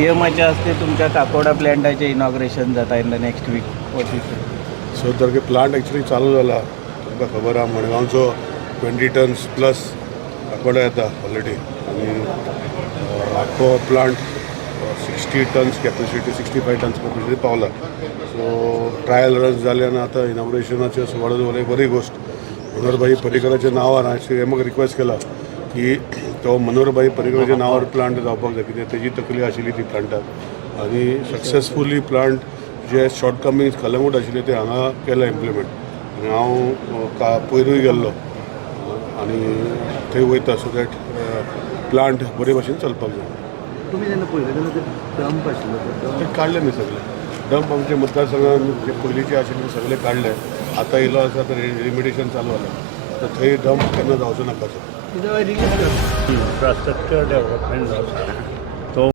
सीएमच्या हस्ते तुमच्या काकोडा प्लॅन्टाचे इनॉग्रेशन जाता in the next week. So तारखे प्लांट एक्चुअली चालू जाला. तुमकां खबर आहा मडगांवचो 20 टन्स प्लस काकोडा येता ऑलरेडी आनी आख्खो plant 60 tons capacity 65 tons capacity पावला. सो ट्रायल रन्स जाले आनी आतां इनॉग्रेशनाचे सुवाळो दवरले. एक बरी गोश्ट. मनोहरभाई पर्रीकराच्या नांवार हांवें म्हाका रिक्वेस्ट केला की तो मनोहरभाई पर्रीकराच्या नांवार प्लांट जावपाक जाय, कित्याक तेजी तकली आशिल्ली ती प्लांटाक आनी सक्सेसफुली प्लांट जे शॉर्टकमिंग्स कलंगूट आशिल्ले ते हांगा केले इम्प्लिमेंट. आनी हांव पयरूय गेल्लो आनी थंय वयता सो दॅट प्लांट बरे भशेन चलपाक जाय. तुम्ही जेन्ना पळयलें तेन्ना ते डंप आशिल्लो ते काडले न्ही सगळे. डंप आमचे मतदारसंघात जे पयलींचे आशिल्ले ते सगळे काडले. आतां येयलो आसा तर रिमिडिएशन चालू जाला. तर थंय डंप केन्ना जावचो नाका. रिलीज infrastructure development जाता.